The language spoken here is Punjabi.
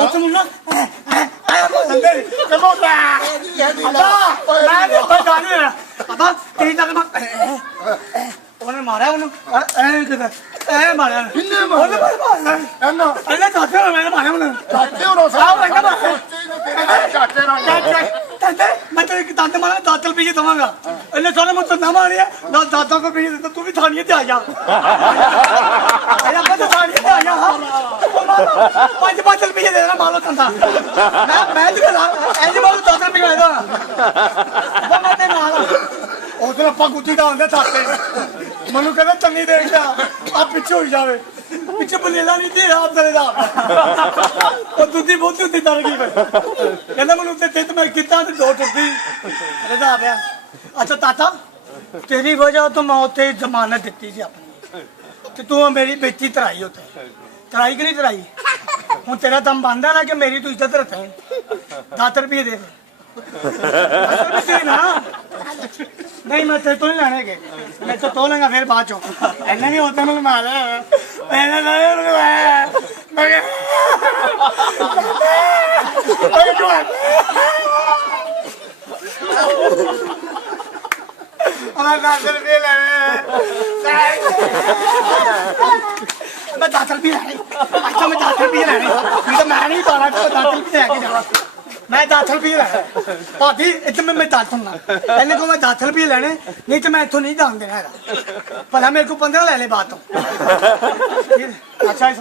ਉੱਥੇ ਮੁੰਨਾ ਕਮੋਦਾ ਮੈਂ ਨਹੀਂ ਪਤਾ ਨਹੀਂ ਅਬਾ ਤੇਰੀ ਤੱਕ ਮੈਂ ਉਹਨੇ ਮਾਰਿਆ ਉਹਨੂੰ ਐ ਕਿਦਾ ਐ ਮਾਰਿਆ ਕਿੰਨੇ ਮਾਰਿਆ ਇਹਨੇ ਚਾਚੇ ਨੂੰ ਮੈਂ ਮਾਰਿਆ ਉਹਨੂੰ ਚਾਚੇ ਹੋਣਾ ਸਾਹਿਬ ਮੈਂ ਕਹਿੰਦਾ ਚਾਚੇ ਨਾਲ ਚਾਚੇ ਮੈਂ ਤੇ ਇੱਕ ਦੰਦ ਮਾਰਾਂ ਦਾਤਲ ਪੀ ਕੇ ਦਵਾਂਗਾ ਇਹਨੇ ਸਾਰੇ ਮੁੱਤ ਨਾ ਮਾਰਿਆ ਨਾ ਦਾਦਾ ਕੋ ਪੀ ਦਿੱਤਾ ਤੂੰ ਵੀ ਥਾਣੀਏ ਤੇ ਆ ਜਾ ਮੈਂ ਤਾਂ ਥਾਣੀਏ ਤੇ ਆ ਜਾ ਪੰਜ ਦਾਤਲ ਪੀ ਕੇ ਦੇ ਦੇਣਾ ਮਾਲੋ ਤੰਦਾ ਮੈਂ ਤੇ ਐਂ ਜੀ ਮਾਲੋ ਦਾਤਲ ਪੀ ਕੇ ਦੇਣਾ ਮੈਂ ਤੇ ਨਾਲ ਉਧਰ ਆਪਾਂ ਗੁੱਟੀ ਦਾ ਆਉਂਦੇ ਥਾਤੇ ਮੈਨੂੰ ਕਹਿੰਦਾ ਚੰਨੀ ਦੇਖਦਾ ਆ ਪਿੱਛੇ ਹੋਈ ਜਾਵੇ ਪਿੱਛੇ ਬਲੇਲਾ ਨਹੀਂ ਤੇ ਆਪ ਦਰੇ ਦਾ ਉਹ ਦੁੱਧੀ ਬਹੁਤ ਉੱਤੇ ਦਰ ਗਈ ਕਹਿੰਦਾ ਮੈਨੂੰ ਉੱਤੇ ਤਿੰਨ ਮੈਂ ਕੀਤਾ ਤੇ ਦੋ ਟੁੱਟੀ ਰਦਾ ਪਿਆ ਅੱਛਾ ਤਾਤਾ ਤੇਰੀ ਵਜ੍ਹਾ ਤੋਂ ਮੈਂ ਉੱਤੇ ਜ਼ਮਾਨਤ ਦਿੱਤੀ ਸੀ ਆਪਣੀ ਤੇ ਤੂੰ ਮੇਰੀ ਬੇਇੱਜ਼ਤੀ ਤਰਾਈ ਉੱਤੇ ਤਰਾਈ ਕਿ ਨਹੀਂ ਤਰਾਈ ਹੁਣ ਤੇਰਾ ਦਮ ਬੰਦਾ ਨਾ ਕਿ ਮੇਰੀ ਤੂੰ ਇੱਜ਼ਤ ਰੱਖੇ 10 ਰੁਪਏ ਦੇ नहीं मैं तेरे तो नहीं लाने के मैं तो तोलेंगा फिर बाद चो ऐसा नहीं होता मैं मारा मैंने मैं 10 रुपये लाने अच्छा मैं 10 रुपये लाने तो मैं नहीं पाना 10 रुपये लेके जाना मैं 10 रुपये लेने भाभी इतने मैं 10 सुनना पहले को मैं 10 रुपये लेने नहीं तो मैं इतों नहीं जान देना है भला मेरे को 15 ले ले बात अच्छा इस